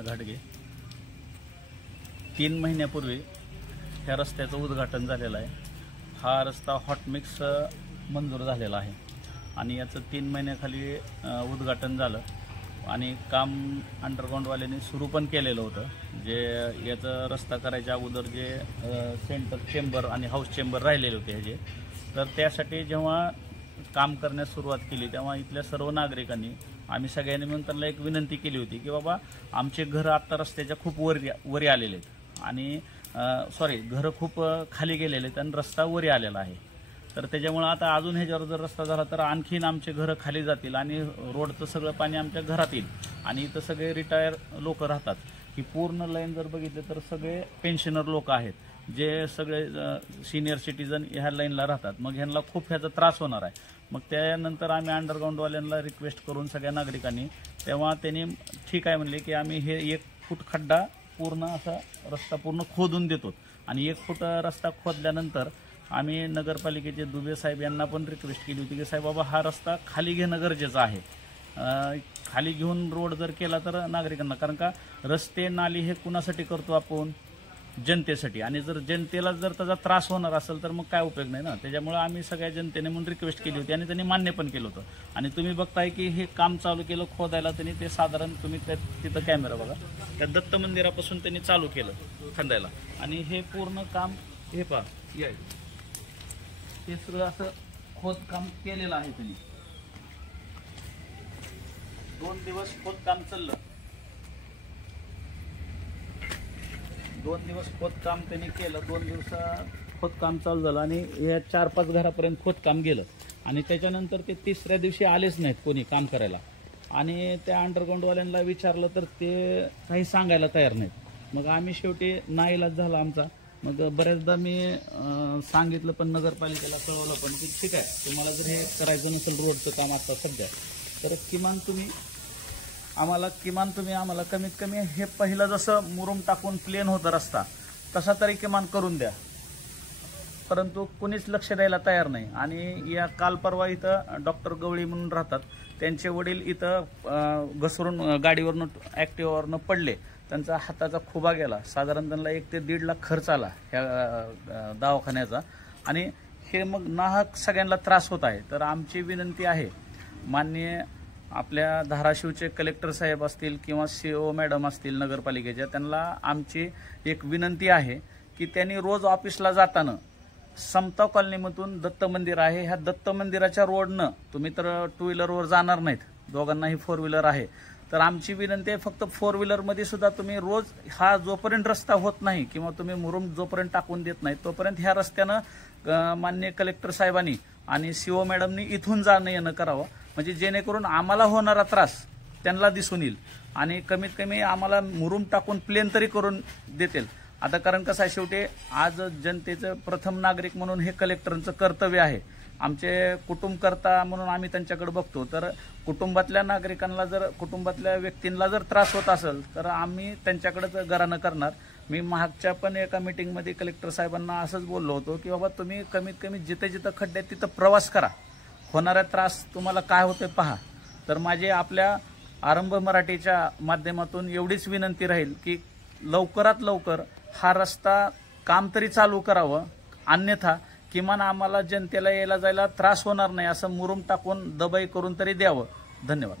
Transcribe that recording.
नाना घाटगे। 3 महिन्यापूर्वी ह्या रस्त्याचं उद्घाटन झालेलं आहे। हा रस्ता हॉटमिक्स मंजूर झालेला आहे आणि याचं 3 महिन्याखाली उद्घाटन झालं आणि काम अंडरग्राऊंडवाल्यांनी सुरू पण केलेलं होतं। जे याचा रस्ता करायच्या अगोदर जे सेंटर चेंबर आणि हाऊस चेंबर राहिलेले होते ह्याचे, तर त्यासाठी जेव्हा काम करण्यास सुरुवात केली तेव्हा इथल्या सर्व नागरिकांनी आम्ही सगळ्यांनी मिळून त्यांना एक विनंती केली होती की बाबा आमचे घरं आता रस्त्याच्या खूप वरी आलेले आहेत आणि घरं खूप खाली गेलेले आहेत आणि रस्ता वरी आलेला आहे। तर त्याच्यामुळे आता अजून ह्याच्यावर जर रस्ता झाला तर आणखीन आमचे घरं खाली जातील आणि रोडचं सगळं पाणी आमच्या घरात येईल आणि इथं सगळे रिटायर लोक राहतात। ही पूर्ण लाईन जर बघितलं तर सगळे पेन्शनर लोक आहेत, जे सगळे सिनियर सिटीजन ह्या लाईनला राहतात। मग ह्यांना खूप ह्याचा त्रास होणार आहे। मग त्यानंतर आम्ही अंडरग्राऊंडवाल्यांना रिक्वेस्ट करून सगळ्या नागरिकांनी, तेव्हा त्यांनी ठीक आहे म्हणले की आम्ही हे 1 फूट खड्डा पूर्ण असा रस्ता पूर्ण खोदून देतो आणि 1 फूट रस्ता खोदल्यानंतर आम्ही नगरपालिकेचे दुबे साहेब यांना पण रिक्वेस्ट केली होती की साहेब बाबा हा रस्ता खाली घेणं गरजेचं आहे। खाली घेऊन रोड जर केला तर नागरिकांना, कारण का रस्ते नाली हे कुणासाठी करतो आपण, जनतेसाठी, आणि जर जनतेला जर त्याचा त्रास होणार असेल तर मग काय उपयोग नाही ना। त्याच्यामुळे आम्ही सगळ्या जनतेने म्हणून रिक्वेस्ट केली होती आणि त्यांनी मान्य पण केलं होतं। आणि तुम्ही बघताय की हे काम चालू केलं खोदायला त्यांनी, ते साधारण तुम्ही तिथं कॅमेरा बघा, त्या दत्त मंदिरापासून त्यांनी चालू केलं खंदायला आणि हे पूर्ण काम हे पहा हे सगळं असं खोदकाम केलेलं आहे त्यांनी। 2 दिवस खोदकाम चाललं, 2 दिवस खोदकाम त्यांनी केलं। 2 दिवसात खोदकाम चालू झालं आणि या 4-5 घरापर्यंत खोदकाम गेलं आणि त्याच्यानंतर ते 3ऱ्या दिवशी आलेच नाहीत कोणी काम करायला आणि त्या अंडरग्राऊंडवाल्यांना विचारलं तर ते काही सांगायला तयार नाहीत। मग आम्ही शेवटी नाईलाज झाला आमचा। मग बऱ्याचदा मी सांगितलं पण, नगरपालिकेला कळवलं पण की ठीक आहे तुम्हाला जर हे करायचं नसेल रोडचं काम आता सध्या, तर किमान तुम्ही आम्हाला कमीत कमी हे पहिलं जसं मुरुम टाकून प्लेन होतं रस्ता तसा तरी किमान करून द्या। परंतु कुणीच लक्ष द्यायला तयार नाही। आणि या काल परवा इथं डॉक्टर गवळी म्हणून राहतात, त्यांचे वडील इथं घसरून गाडीवरनं ॲक्टिवावरनं पडले, त्यांचा हाताचा खुबा गेला, साधारण त्यांना 1 ते 1.5 लाख खर्च आला ह्या दवाखान्याचा आणि हे मग नाहक सगळ्यांना त्रास होत आहे। तर आमची विनंती आहे, माननीय आपल्या धाराशिवचे कलेक्टर साहेब असतील किंवा CO मॅडम असतील नगरपालिकेच्या, त्यांना आमची एक विनंती आहे की त्यांनी रोज ऑफिसला जाताना समता कॉलनीमधून दत्त मंदिर आहे, ह्या दत्त मंदिराच्या रोडनं, तुम्ही तर 2 व्हीलरवर जाणार नाहीत, दोघांनाही 4 व्हीलर आहे, तर आमची विनंती आहे फक्त 4 व्हीलरमध्ये सुद्धा तुम्ही रोज हा जोपर्यंत रस्ता होत नाही किंवा तुम्ही मुरुम जोपर्यंत टाकून देत नाही तोपर्यंत ह्या रस्त्यानं माननीय कलेक्टर साहेबांनी आणि CO मॅडमनी इथून जाणं येणं करावं, म्हणजे जेणेकरून आम्हाला होणारा त्रास त्यांना दिसून येईल आणि कमीत कमी आम्हाला मुरुम टाकून प्लेन तरी करून देतील। आता कारण कसं आहे, शेवटी आज जनतेचं प्रथम नागरिक म्हणून हे कलेक्टरचं कर्तव्य आहे। आमचे कुटुंबकर्ता म्हणून आम्ही त्यांच्याकडे बघतो, तर कुटुंबातल्या नागरिकांना जर, कुटुंबातल्या व्यक्तींना जर त्रास होत असेल तर आम्ही त्यांच्याकडेच गरानं करणार। मी मागच्या पण एका मीटिंगमध्ये कलेक्टर साहेबांना असंच बोललो होतो की बाबा तुम्ही कमीत कमी जिथं खड्डे तिथं प्रवास करा, होणारा त्रास तुम्हाला काय होते पहा। तर माझे आपल्या आरंभ मराठीच्या माध्यमातून एवढीच विनंती राहील की लवकरात लवकर हा रस्ता काम तरी चालू करावं, अन्यथा किमान आम्हाला जनतेला यायला जायला त्रास होणार नाही असं मुरुम टाकून दबाई करून तरी द्यावं। धन्यवाद।